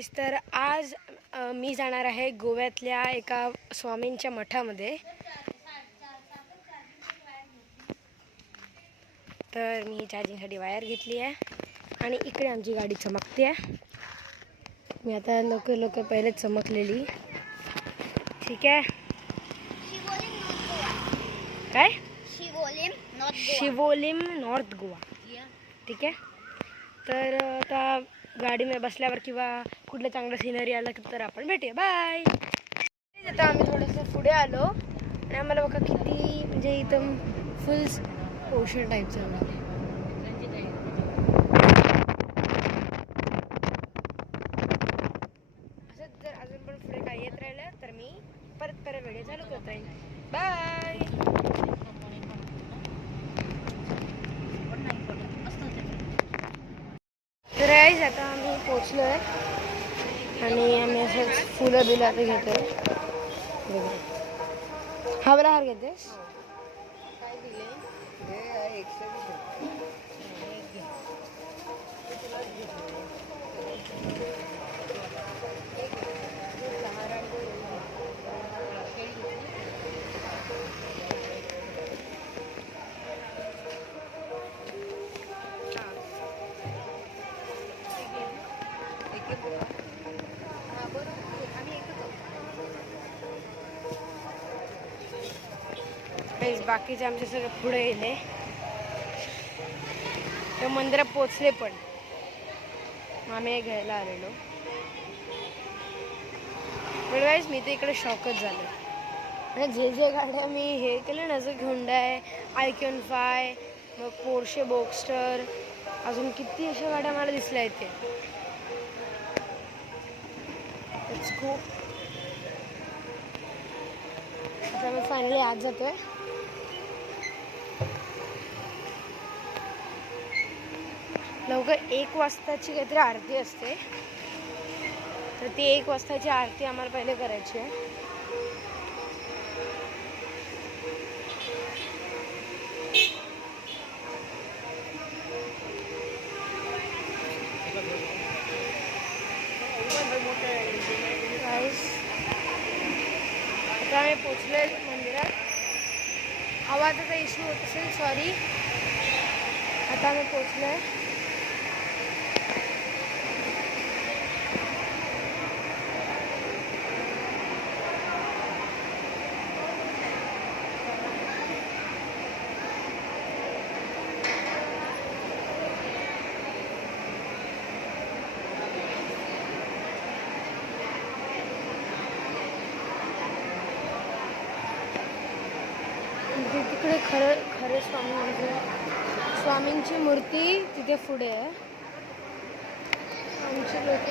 गाईस, तर आज मी जाणार आहे गोव्यातल्या एका स्वामींच्या मठामध्ये. तर मी चार्जिंगसाठी वायर घेतली आहे आणि इकडे आमची गाडी चमकते आहे. मी आता लवकर पहिले चमकलेली. ठीक आहे. काय? शिवोलीम नॉर्थ गोवा. ठीक आहे. तर आता गाडीमध्ये बसल्यावर किंवा कुठलं चांगलं सिनरी आलं तर आपण भेटूया. बाय. आता आम्ही थोडंसं पुढे आलो आणि आम्हाला बघा किती म्हणजे इथं फुल ओशन टाईपचं आहे. असंच जर अजून पण पुढे काय येत राहिलं तर मी परत व्हिडिओ चालू करत राहील. बाय. तर आता आम्ही पोचलो आहे आणि आम्ही असंच फुलं बिलं आता घेतो. हा बरं हार घेतेस. काय दिले? बाकीचे आमचे सगळे पुढे गेले. त्या मंदिरात पोचले पण आम्ही घ्यायला आलेलो. गाईस, मी तर इकडे शॉकच झालो. म्हणजे जे गाड्या मी हे केले ना, जसं हुंडाई आयकॉन 5, मग पोर्शे बोक्स्टर, अजून किती अशा गाड्या मला दिसल्या इथे. आता मी फायनली आज जातोय. लवकर 1 वाजताची काहीतरी आरती असते, तर ती 1 वाजताची आरती आम्हाला पहिले करायची आहे. आता आम्ही पोचलोय मंदिरात. आवाजाचा इश्यू होत असेल, सॉरी. आता आम्ही पोचलोय. तिकडे खरे स्वामी म्हणजे स्वामींची मूर्ती तिथे पुढे आहे. आमची लोक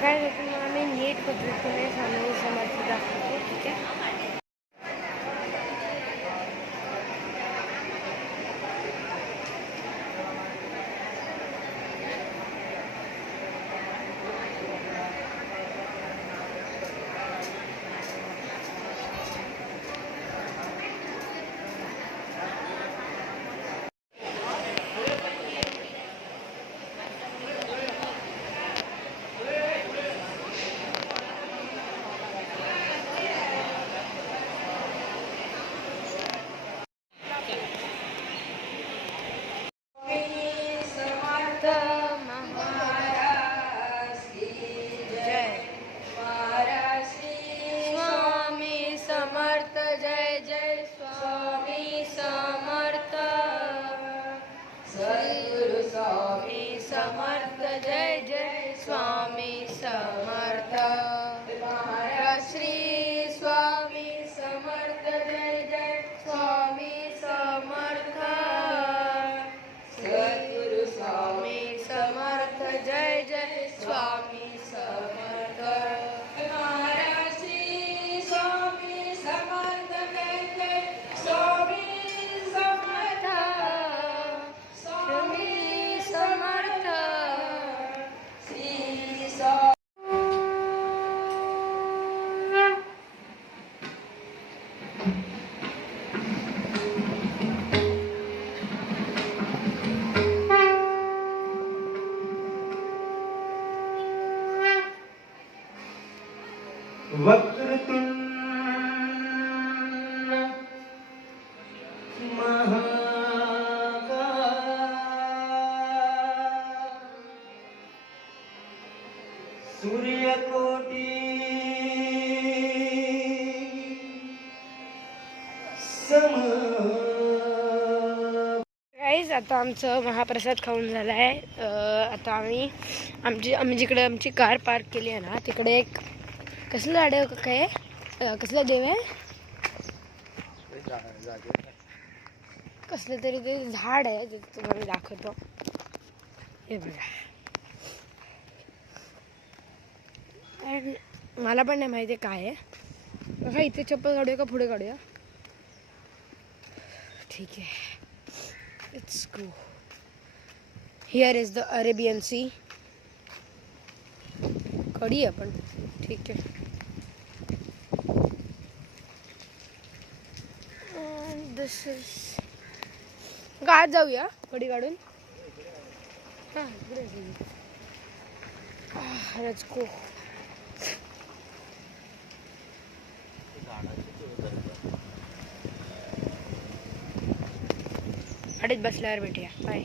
काय मग आम्ही नीट पद्धतीने स्वामी समर्थ दाखवतो. ठीक आहे. समर्थ जय जय स्वामी समर्थ. श्री स्वामी समर्थ जय जय स्वामी समर्थ. सद्गुरु स्वामी समर्थ जय जय स्वामी समर्थ. श्री स्वामी समर्थ जय जय स्वामी समर्थ. स्वामी समर्थ. वक्रतुंड सूर्यकोटी सम. गाईज आता आमचं महाप्रसाद खाऊन झाला आहे. आता आम्ही जिकडे आमची कार पार्क केली आहे ना तिकडे एक कसलं झाड आहे काय कसलं देव आहे कसलं तरी ते झाड आहे ते तुम्हाला दाखवतो. हे बघा मला पण नाही माहिती काय आहे. बघा इथे चप्पल काढूया का पुढे काढूया. ठीक आहे let's go. Here is the Arabian sea. कडी आपण ठीक आहे. दिस इज आज जाऊया कडी काढून. हां लेट्स गो. गाडीत बसल्यावर भेटूया. बाय.